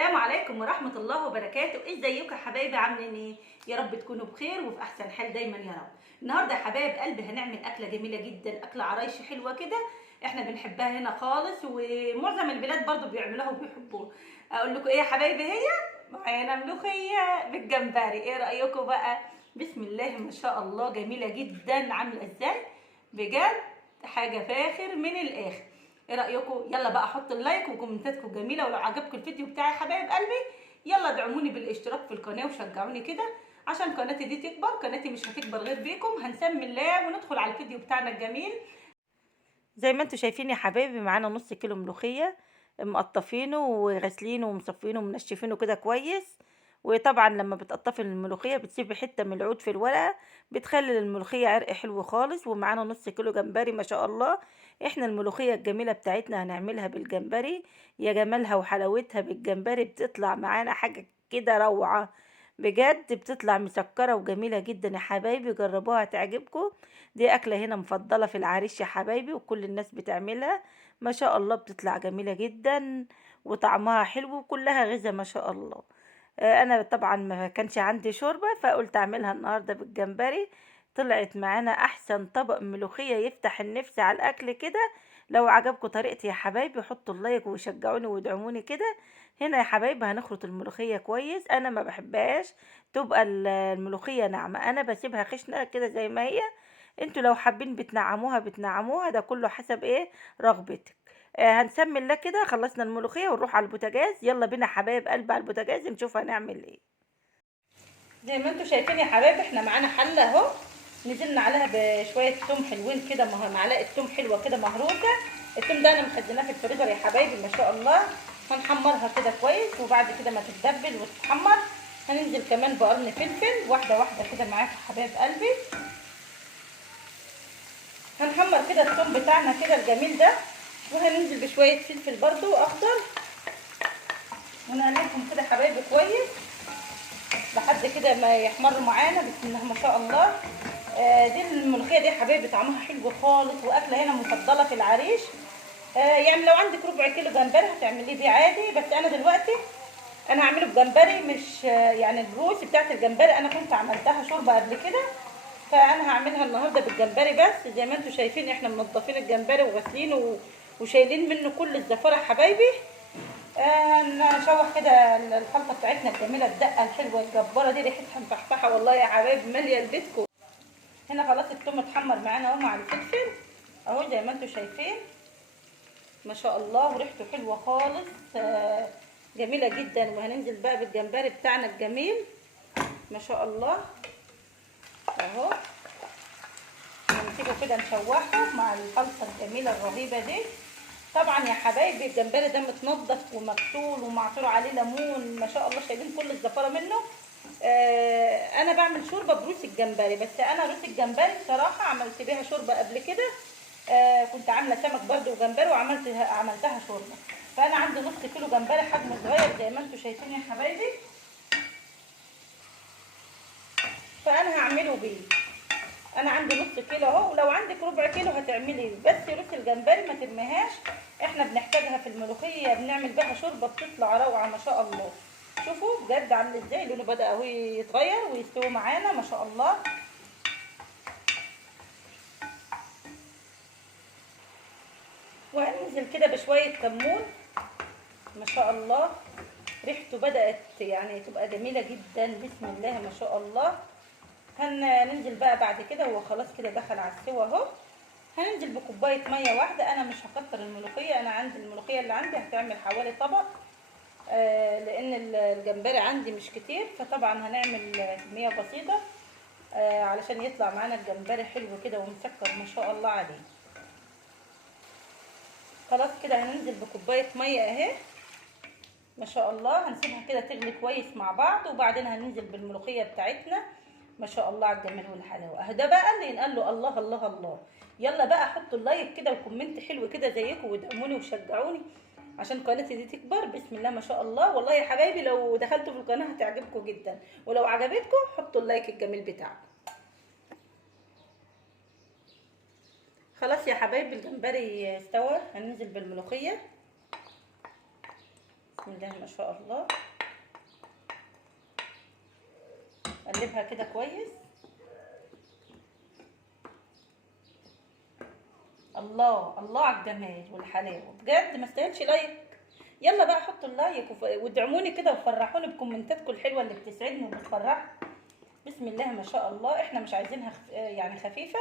السلام عليكم ورحمة الله وبركاته. ازيكم يا حبايبي؟ عاملين ايه؟ يا رب تكونوا بخير وفي احسن حال دايما يا رب. النهارده يا حبايب قلبي هنعمل اكله جميله جدا، اكله عرايشي حلوه كده. احنا بنحبها هنا خالص ومعظم البلاد برضو بيعملوها وبيحبوها. اقول لكم ايه يا حبايبي؟ هي معانا ملوخيه بالجمبري، ايه رايكم بقى؟ بسم الله ما شاء الله، جميله جدا. عامله ازاي؟ بجد حاجه فاخر من الاخر. ايه رايكم؟ يلا بقى حطوا اللايك وكومنتاتكم جميله، ولو عجبكم الفيديو بتاعي يا حبايب قلبي يلا ادعموني بالاشتراك في القناه وشجعوني كده عشان قناتي دي تكبر. قناتي مش هتكبر غير بيكم. هنسمي الله وندخل على الفيديو بتاعنا الجميل. زي ما انتم شايفين يا حبايبي معانا نص كيلو ملوخيه، مقطفينه وغاسلينه ومصفينه ومنشفينه كده كويس. وطبعا لما بتقطفي الملوخيه بتسيبي حته من العود في الورقه، بتخلي الملوخيه عرق حلو خالص. ومعانا نص كيلو جمبري ما شاء الله. احنا الملوخيه الجميله بتاعتنا هنعملها بالجمبري. يا جمالها وحلاوتها بالجمبري، بتطلع معانا حاجه كده روعه. بجد بتطلع مسكره وجميله جدا يا حبايبي، جربوها تعجبكم. دي أكلة هنا مفضلة في العريش يا حبايبي، وكل الناس بتعملها. ما شاء الله بتطلع جميلة جدا وطعمها حلو وكلها غذاء ما شاء الله. أنا طبعا ما كانش عندي شوربة فقلت أعملها النهاردة بالجمبري. طلعت معانا أحسن طبق ملوخية يفتح النفس على الأكل كده. لو عجبكم طريقتي يا حبايبي حطوا اللايك وشجعوني وادعموني كده. هنا يا حبايبي هنخلط الملوخية كويس. أنا ما بحبهاش تبقى الملوخية ناعمة، أنا بسيبها خشنة كده زي ما هي. انتوا لو حابين بتنعموها ده كله حسب ايه رغبتك. هنسمي الله كده. خلصنا الملوخيه ونروح على البوتاجاز. يلا بينا حبايب قلب على البوتاجاز نشوف هنعمل ايه. زي ما انتوا شايفين يا حبايب احنا معانا حله اهو، نزلنا عليها بشويه توم حلوين كده، معلقه توم حلوه كده مهروسه. التوم ده انا مخزناه في الفريزر يا حبايبي ما شاء الله. هنحمرها كده كويس وبعد كده ما تتدبل وتتحمر هننزل كمان بقرن فلفل واحده واحده كده معاكم حبايب قلبي. هنحمر كده الثوم بتاعنا كده الجميل ده، وهننزل بشويه فلفل برضو اخضر ونقلبهم كده حبايبي كويس لحد كده ما يحمروا معانا. بسم الله ما شاء الله. دي الملوخيه دي يا حبايبي طعمها حلو خالص، واكله هنا مفضله في العريش. يعني لو عندك ربع كيلو جمبري هتعمليه بيه عادي، بس انا دلوقتي انا هعمله بجمبري مش يعني الروس بتاعت الجمبري انا كنت عملتها شوربه قبل كده، فانا هعملها النهارده بالجمبري بس. زي ما انتم شايفين احنا منضفين الجمبري وغاسلينه وشايلين منه كل الزفاره حبايبي. نشوح كده الخلطه بتاعتنا الجميله الدقه الحلوه الجباره دي، ريحتها مفحفحه والله يا حبايبي ماليه البيتكم. هنا خلاص الثوم اتحمر معانا اهو مع الفلفل اهو زي ما انتم شايفين ما شاء الله، وريحته حلوه خالص جميله جدا. وهننزل بقى بالجمبري بتاعنا الجميل ما شاء الله اهو. هنسيبه كده نشوحه مع الخلطه الجميله الرهيبه دي. طبعا يا حبايبي الجمبري ده متنضف ومغسول ومعصور عليه ليمون ما شاء الله، شايلين كل الزفاره منه. انا بعمل شوربه بروس الجمبري، بس انا روس الجمبري بصراحه عملت بيها شوربه قبل كده. كنت عامله سمك برده وجمبري عملتها شوربه. فانا عندي نص كيلو جمبري حجم صغير زي ما انتم شايفين يا حبايبي، فانا هعمله بيه. انا عندي نص كيلو اهو، ولو عندك ربع كيلو هتعملي بس روس الجمبري ما ترميهاش. احنا بنحتاجها في الملوخيه، بنعمل بها شوربه بتطلع روعه ما شاء الله. شوفوا بجد عامل ازاي، لونه بدا اهو يتغير ويستوي معانا ما شاء الله. وهننزل كده بشويه كمون ما شاء الله، ريحته بدات يعني تبقى جميله جدا بسم الله ما شاء الله. هننزل بقى بعد كده، هو خلاص كده دخل على السوا اهو. هننزل بكوبايه ميه واحده، انا مش هكتر الملوخيه، انا عندي الملوخيه اللي عندي هتعمل حوالي طبق. لان الجمبري عندي مش كتير، فطبعا هنعمل كميه بسيطه علشان يطلع معانا الجمبري حلو كده ومسكر ما شاء الله عليه. خلاص كده هننزل بكوبايه ميه اهي ما شاء الله. هنسيبها كده تغلي كويس مع بعض، وبعدين هننزل بالملوخيه بتاعتنا ما شاء الله على الجمال والحلاوه اهو. ده بقى اللي ينقال له الله الله الله. يلا بقى حطوا اللايك كده وكومنت حلو كده زيكم وادعموني وشجعوني عشان قناتي دي تكبر. بسم الله ما شاء الله. والله يا حبايبي لو دخلتوا في القناه هتعجبكم جدا، ولو عجبتكم حطوا اللايك الجميل بتاعكم. خلاص يا حبايبي الجمبري استوى، هننزل بالملوخيه بسم الله ما شاء الله. قلبها كده كويس. الله الله على الجمال والحلاوه بجد، ما استاهلش لايك. يلا بقى حطوا اللايك وادعموني كده وفرحوني بكومنتاتكم الحلوه اللي بتسعدني وبتفرحني. بسم الله ما شاء الله. احنا مش عايزينها يعني خفيفه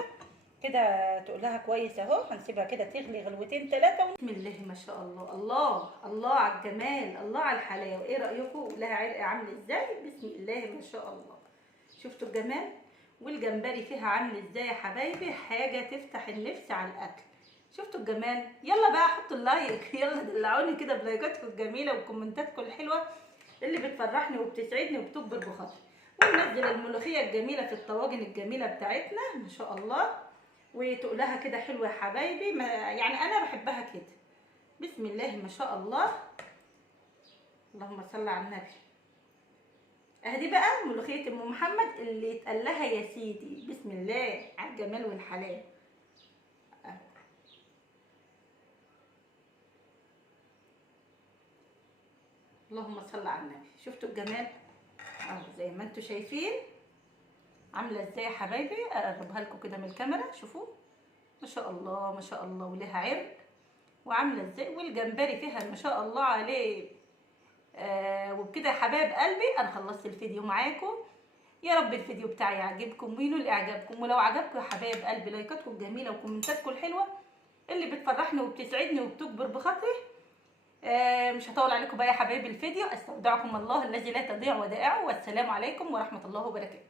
كده، تقولها كويس اهو. هنسيبها كده تغلي غلوتين ثلاثه. بسم الله ما شاء الله. الله الله على الجمال، الله على الحلاوه. ايه رايكم؟ لها عرق عامل ازاي؟ بسم الله ما شاء الله. شفتوا الجمال؟ والجمبري فيها عامل ازاي يا حبايبي؟ حاجه تفتح النفس على الاكل. شفتوا الجمال؟ يلا بقى حطوا اللايك. يلا دلعوني كده بلايكاتكم الجميله وكومنتاتكم الحلوه اللي بتفرحني وبتسعدني وبتكبر بخاطري. وننزل الملوخيه الجميله في الطواجن الجميله بتاعتنا ما شاء الله، وتقلها كده حلوه يا حبايبي. يعني انا بحبها كده. بسم الله ما شاء الله. اللهم صل على النبي. اهدي بقى ملوخيه ام محمد اللي اتقال لها يا سيدي. بسم الله على الجمال والحلاوه. اللهم صل على النبي. شفتوا الجمال اهو زي ما انتم شايفين عامله ازاي يا حبايبي. اقربها لكم كده من الكاميرا. شوفوا ما شاء الله ما شاء الله، ولها عرق وعامله ازاي، والجمبري فيها ما شاء الله عليه. وبكده يا حبايب قلبي انا خلصت الفيديو معاكم. يا رب الفيديو بتاعي يعجبكم وينول اعجابكم. ولو عجبكم يا حبايب قلبي لايكاتكم الجميله وكومنتاتكم الحلوه اللي بتفرحني وبتسعدني وبتكبر بخاطري. مش هطول عليكم بقى يا حبايبي الفيديو. استودعكم الله الذي لا تضيع ودائعه، والسلام عليكم ورحمه الله وبركاته.